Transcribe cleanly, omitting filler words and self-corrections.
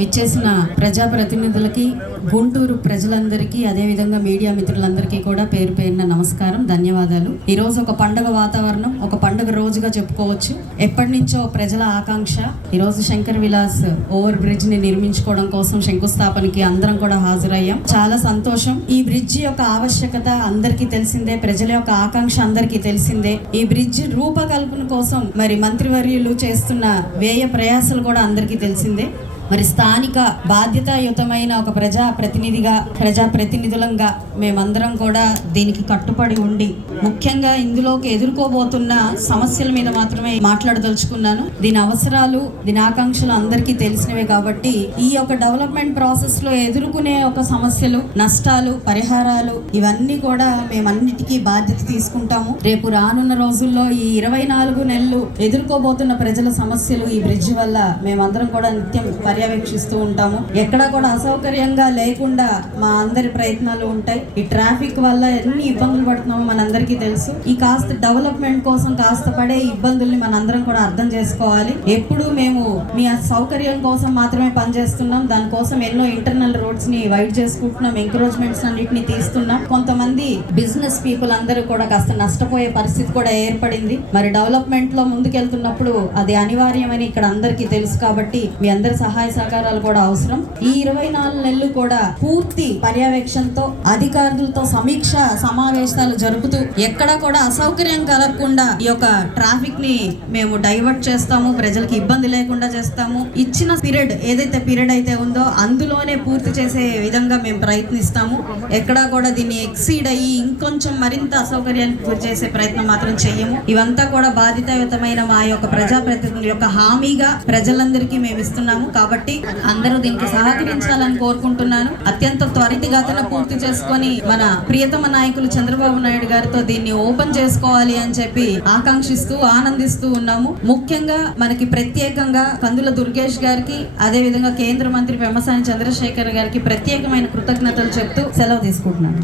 విచ్చేసిన ప్రజాప్రతినిధులకి, గుంటూరు ప్రజలందరికీ, అదేవిధంగా మీడియా మిత్రులందరికీ కూడా పేరు పేరున నమస్కారం, ధన్యవాదాలు. ఈరోజు ఒక పండుగ వాతావరణం, ఒక పండుగ రోజుగా చెప్పుకోవచ్చు. ఎప్పటి నుంచో ప్రజల ఆకాంక్ష. ఈరోజు శంకర్ విలాస్ ఓవర్ బ్రిడ్జ్ ని నిర్మించుకోవడం కోసం శంకుస్థాపనకి అందరం కూడా హాజరయ్యాం. చాలా సంతోషం. ఈ బ్రిడ్జ్ యొక్క ఆవశ్యకత అందరికీ తెలిసిందే, ప్రజల యొక్క ఆకాంక్ష అందరికీ తెలిసిందే. ఈ బ్రిడ్జ్ రూపకల్పన కోసం మరి మంత్రివర్యులు చేస్తున్న వ్యయ ప్రయాసాలు కూడా అందరికీ తెలిసిందే. మరి స్థానిక బాధ్యతాయుతమైన ఒక ప్రజాప్రతినిధులంగా మేమందరం కూడా దీనికి కట్టుబడి ఉండి, ముఖ్యంగా ఇందులోకి ఎదుర్కోబోతున్న సమస్యల మీద మాత్రమే మాట్లాడదలుచుకున్నాను. దీని అవసరాలు, దీని ఆకాంక్షలు అందరికీ తెలిసినవే కాబట్టి ఈ యొక్క డెవలప్మెంట్ ప్రాసెస్ లో ఎదుర్కొనే ఒక సమస్యలు, నష్టాలు, పరిహారాలు ఇవన్నీ కూడా మేమన్నిటికీ బాధ్యత తీసుకుంటాము. రేపు రానున్న రోజుల్లో ఈ 24 నెలలు ఎదుర్కోబోతున్న ప్రజల సమస్యలు ఈ బ్రిడ్జ్ వల్ల మేమందరం కూడా నిత్యం పర్యవేక్షిస్తూ ఉంటాము. ఎక్కడా కూడా అసౌకర్యంగా లేకుండా మా అందరి ప్రయత్నాలు ఉంటాయి. ఈ ట్రాఫిక్ వల్ల ఎన్ని ఇబ్బందులు పడుతున్నామో మనందరికీ తెలుసు. ఈ కాస్త డెవలప్మెంట్ కోసం కాస్త పడే ఇబ్బందుల్ని మనందరం కూడా అర్థం చేసుకోవాలి. ఎప్పుడు మేము మీ సౌకర్యం కోసం మాత్రమే పనిచేస్తున్నాం. దానికోసం ఎన్నో ఇంటర్నల్ రోడ్స్ ని వైడ్ చేసుకుంటున్నాం, ఎంకరేజ్మెంట్స్ అన్నిటిని తీస్తున్నాం. కొంతమంది బిజినెస్ పీపుల్ అందరూ కూడా కాస్త నష్టపోయే పరిస్థితి కూడా ఏర్పడింది. మరి డెవలప్మెంట్ లో ముందుకెళ్తున్నప్పుడు అది అనివార్యమని ఇక్కడ అందరికీ తెలుసు. కాబట్టి మీ అందరి సహాయ సహకారాలు కూడా అవసరం. ఈ 24 నెలలు కూడా పూర్తి పర్యవేక్షణతో, అధికారులతో సమీక్ష సమావేశాలు జరుపుతూ ఎక్కడా కూడా అసౌకర్యం కలగకుండా ఈ యొక్క ట్రాఫిక్ ని మేము డైవర్ట్ చేస్తాము, ప్రజలకు ఇబ్బంది లేకుండా చేస్తాము. ఇచ్చిన ఏదైతే పీరియడ్ అయితే ఉందో అందులోనే పూర్తి చేసే విధంగా మేము ప్రయత్నిస్తాము. ఎక్కడా కూడా దీన్ని ఎక్సీడ్ అయ్యి ఇంకొంచెం మరింత అసౌకర్యానికి గురి చేసే ప్రయత్నం మాత్రం చెయ్యము. ఇవంతా కూడా బాధ్యతాయుతమైన మా యొక్క ప్రజాప్రతినిధుల యొక్క హామీగా ప్రజలందరికీ మేము ఇస్తున్నాము. కాబట్టి అందరూ దీనికి సహకరించాలని కోరుకుంటున్నాను. అత్యంత త్వరితగతిన పూర్తి చేసుకొని మన ప్రియతమ నాయకులు చంద్రబాబు నాయుడు గారితో దీన్ని ఓపెన్ చేసుకోవాలి అని చెప్పి ఆకాంక్షిస్తూ ఆనందిస్తూ ఉన్నాము. ముఖ్యంగా మనకి ప్రత్యేకంగా కందుల దుర్గేష్ గారికి, అదే విధంగా కేంద్ర మంత్రి పెమ్మసాని చంద్రశేఖర్ గారికి ప్రత్యేకమైన కృతజ్ఞతలు చెప్తూ సెలవు తీసుకుంటున్నాను.